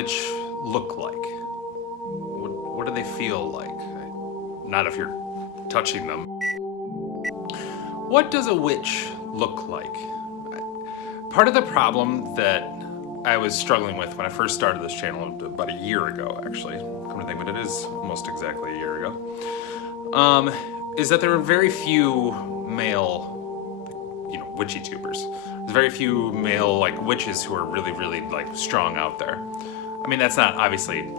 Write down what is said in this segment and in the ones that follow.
witch look like? What do they feel like? Not if you're touching them. What does a witch look like? Part of the problem that I was struggling with when I first started this channel about a year ago, actually, come to think of it, it is almost exactly a year ago, is that there were very few male, Witchytubers. There's very few male, witches who are really, really, strong out there. I mean, that's not obviously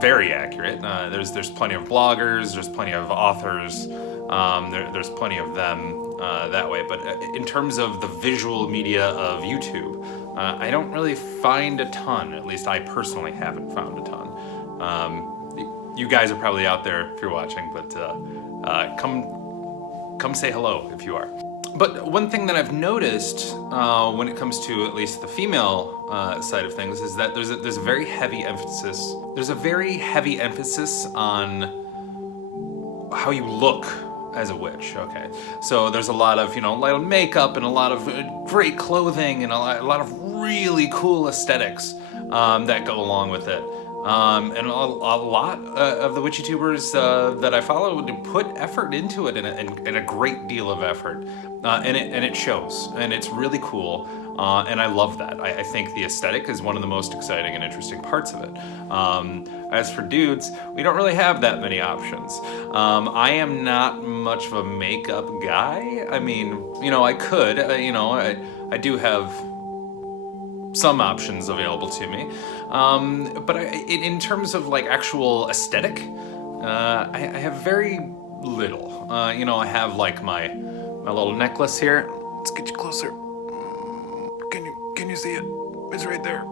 very accurate. There's plenty of bloggers, there's plenty of authors, there's plenty of them that way. But in terms of the visual media of YouTube, I don't really find a ton. At least I personally haven't found a ton. You guys are probably out there if you're watching, but come say hello if you are. But one thing that I've noticed when it comes to at least the female side of things is that there's a very heavy emphasis. There's a very heavy emphasis on how you look as a witch. Okay, so there's a lot of lot of makeup and a lot of great clothing and a lot of really cool aesthetics that go along with it. And a lot of the Witchytubers that I follow would put effort into it, and a great deal of effort, and it shows, and it's really cool, and I love that. I think the aesthetic is one of the most exciting and interesting parts of it. As for dudes, we don't really have that many options. I am not much of a makeup guy. I mean, I could, I do have some options available to me, but in terms of actual aesthetic, I have very little. I have my little necklace here. Let's get you closer. Can you see it? It's right there.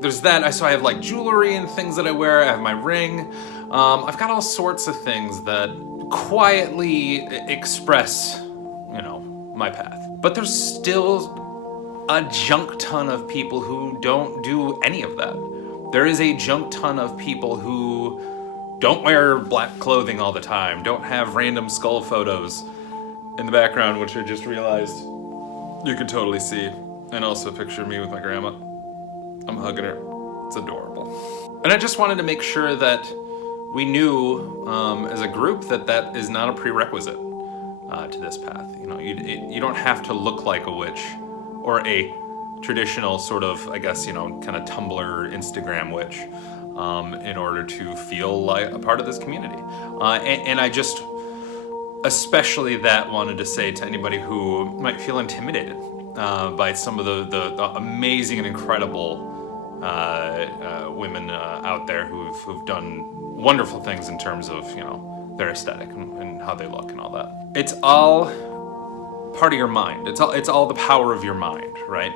There's that. So I have jewelry and things that I wear. I have my ring. I've got all sorts of things that quietly express my path. But there's still a junk ton of people who don't do any of that. There is a junk ton of people who don't wear black clothing all the time, don't have random skull photos in the background, which I just realized you could totally see. And also a picture of me with my grandma. I'm hugging her. It's adorable. And I just wanted to make sure that we knew as a group that is not a prerequisite to this path. You don't have to look like a witch or a traditional sort of, I guess, kind of Tumblr, Instagram witch in order to feel like a part of this community. And I just especially wanted to say to anybody who might feel intimidated by some of the amazing and incredible women out there who've done wonderful things in terms of, their aesthetic and how they look and all that. It's all part of your mind. It's all the power of your mind, right?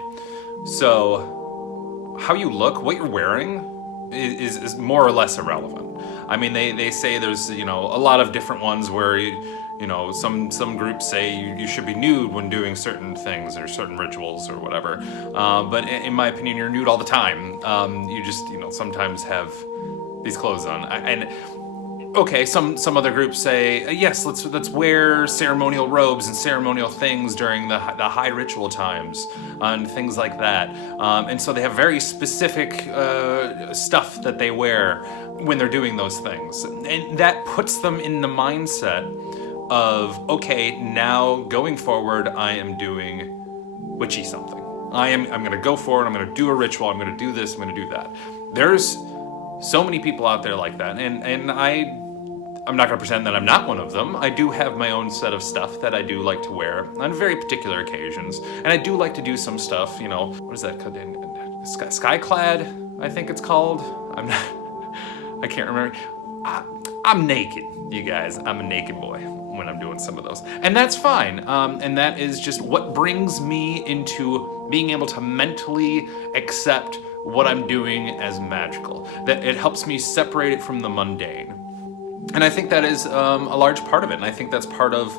So how you look, what you're wearing is more or less irrelevant. I mean, they say there's, a lot of different ones where, some groups say you should be nude when doing certain things or certain rituals or whatever. But in my opinion, you're nude all the time. You just, sometimes have these clothes on. Okay, some other groups say, yes, let's wear ceremonial robes and ceremonial things during the high ritual times and things like that. And so they have very specific stuff that they wear when they're doing those things. And that puts them in the mindset of, okay, now going forward, I am doing witchy something. I'm gonna go forward, I'm gonna do a ritual, I'm gonna do this, I'm gonna do that. There's so many people out there like that, and I'm not going to pretend that I'm not one of them. I do have my own set of stuff that I do like to wear on very particular occasions. And I do like to do some stuff, what is that called? Skyclad, I think it's called. I can't remember. I'm naked, you guys. I'm a naked boy when I'm doing some of those. And that's fine. And that is just what brings me into being able to mentally accept what I'm doing as magical. That it helps me separate it from the mundane. And I think that is a large part of it, and I think that's part of,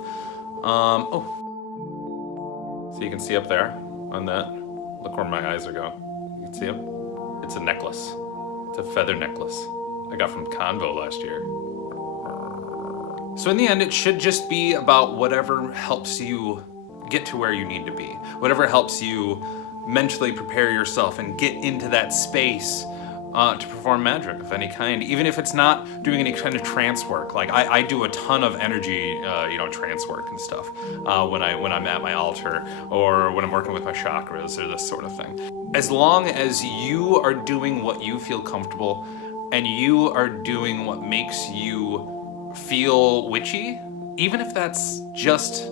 so you can see up there on that, look where my eyes are going. You can see them? It's a necklace. It's a feather necklace I got from Convo last year. So in the end, it should just be about whatever helps you get to where you need to be, whatever helps you mentally prepare yourself and get into that space to perform magic of any kind, even if it's not doing any kind of trance work. Like I do a ton of energy, trance work and stuff when I'm at my altar or when I'm working with my chakras or this sort of thing. As long as you are doing what you feel comfortable and you are doing what makes you feel witchy, even if that's just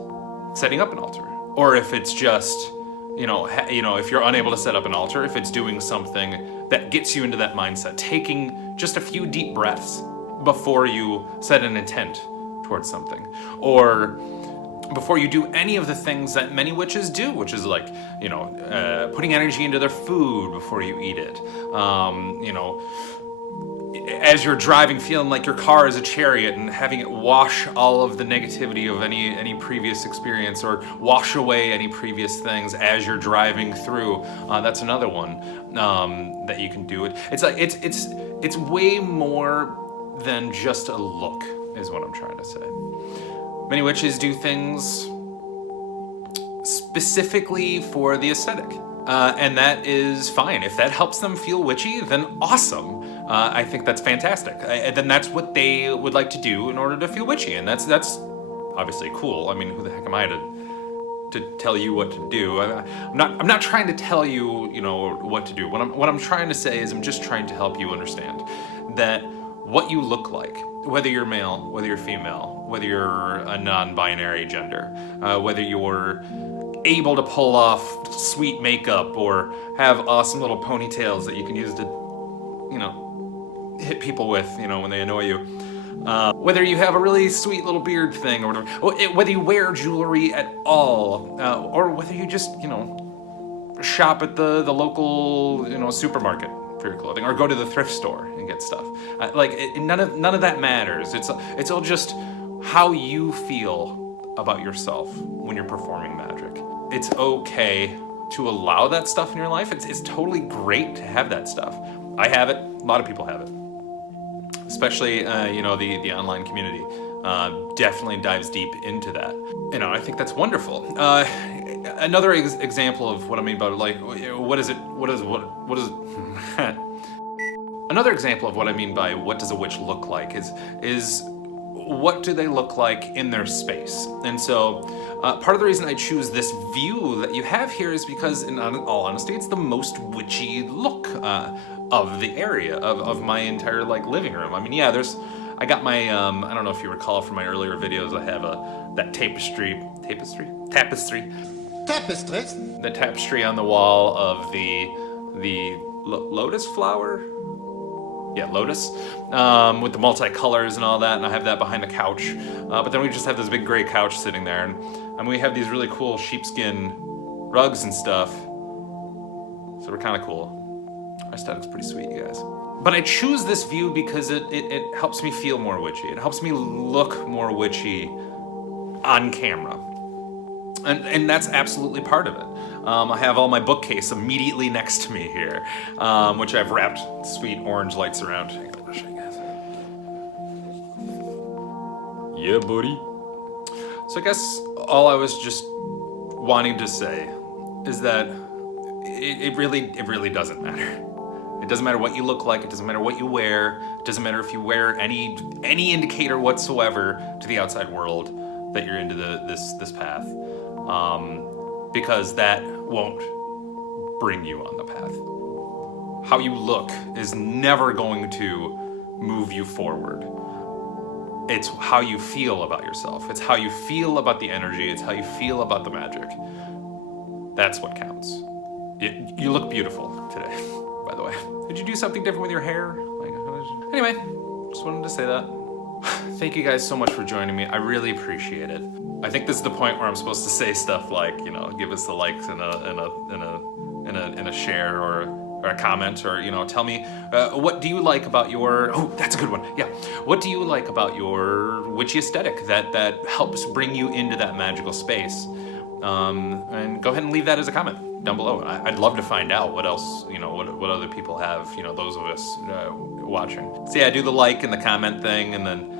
setting up an altar, or if it's just if you're unable to set up an altar, if it's doing something that gets you into that mindset, taking just a few deep breaths before you set an intent towards something, or before you do any of the things that many witches do, which is like, putting energy into their food before you eat it, as you're driving, feeling like your car is a chariot and having it wash all of the negativity of any previous experience, or wash away any previous things as you're driving through. That's another one that you can do. It's like it's way more than just a look, is what I'm trying to say. Many witches do things specifically for the aesthetic. And that is fine. If that helps them feel witchy, then awesome. I think that's fantastic. Then that's what they would like to do in order to feel witchy, and that's obviously cool. I mean, who the heck am I to tell you what to do? I'm not trying to tell you, what to do. What I'm trying to say is I'm just trying to help you understand that what you look like, whether you're male, whether you're female, whether you're a non-binary gender, whether you're able to pull off sweet makeup or have awesome little ponytails that you can use to, hit people with, when they annoy you. Whether you have a really sweet little beard thing or whatever, whether you wear jewelry at all, or whether you just, shop at the local, supermarket for your clothing, or go to the thrift store and get stuff. None of that matters. It's all just how you feel about yourself when you're performing magic. It's okay to allow that stuff in your life. It's totally great to have that stuff. I have it. A lot of people have it. Especially, the online community definitely dives deep into that. I think that's wonderful. Another example of what I mean by Another example of what I mean by what does a witch look like is what do they look like in their space? And so part of the reason I choose this view that you have here is because, in all honesty, it's the most witchy look of the area, of my entire living room. I mean, yeah, I got my, I don't know if you recall from my earlier videos, I have that tapestry? The tapestry on the wall of the lotus flower? Yeah, lotus, with the multicolors and all that, and I have that behind the couch. But then we just have this big gray couch sitting there, and we have these really cool sheepskin rugs and stuff. So we're kind of cool. Our aesthetic's pretty sweet, you guys. But I choose this view because it helps me feel more witchy. It helps me look more witchy on camera. And that's absolutely part of it. I have all my bookcase immediately next to me here, which I've wrapped sweet orange lights around. I'll show you guys. Yeah, buddy. So I guess all I was just wanting to say is that it really doesn't matter. It doesn't matter what you look like. It doesn't matter what you wear. It doesn't matter if you wear any indicator whatsoever to the outside world that you're into this path. Because that won't bring you on the path. How you look is never going to move you forward. It's how you feel about yourself. It's how you feel about the energy. It's how you feel about the magic. That's what counts. You look beautiful today, by the way. Did you do something different with your hair? Anyway, just wanted to say that. Thank you guys so much for joining me. I really appreciate it. I think this is the point where I'm supposed to say stuff like, give us the likes and a share or a comment, or tell me what do you like about your. Oh, that's a good one. Yeah, what do you like about your witchy aesthetic that helps bring you into that magical space? And go ahead and leave that as a comment down below. I'd love to find out what else, what other people have, those of us watching. So yeah, do the like and the comment thing, and then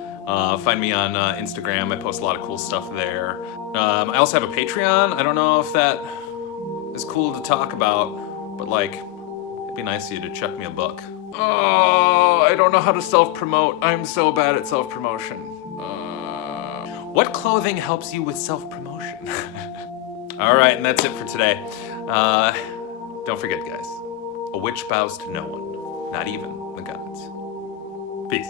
find me on Instagram. I post a lot of cool stuff there. I also have a Patreon. I don't know if that is cool to talk about, but like, it'd be nice of you to chuck me a book. Oh, I don't know how to self-promote. I'm so bad at self-promotion. What clothing helps you with self-promotion? All right, and that's it for today. Don't forget, guys, a witch bows to no one, not even the gods. Peace.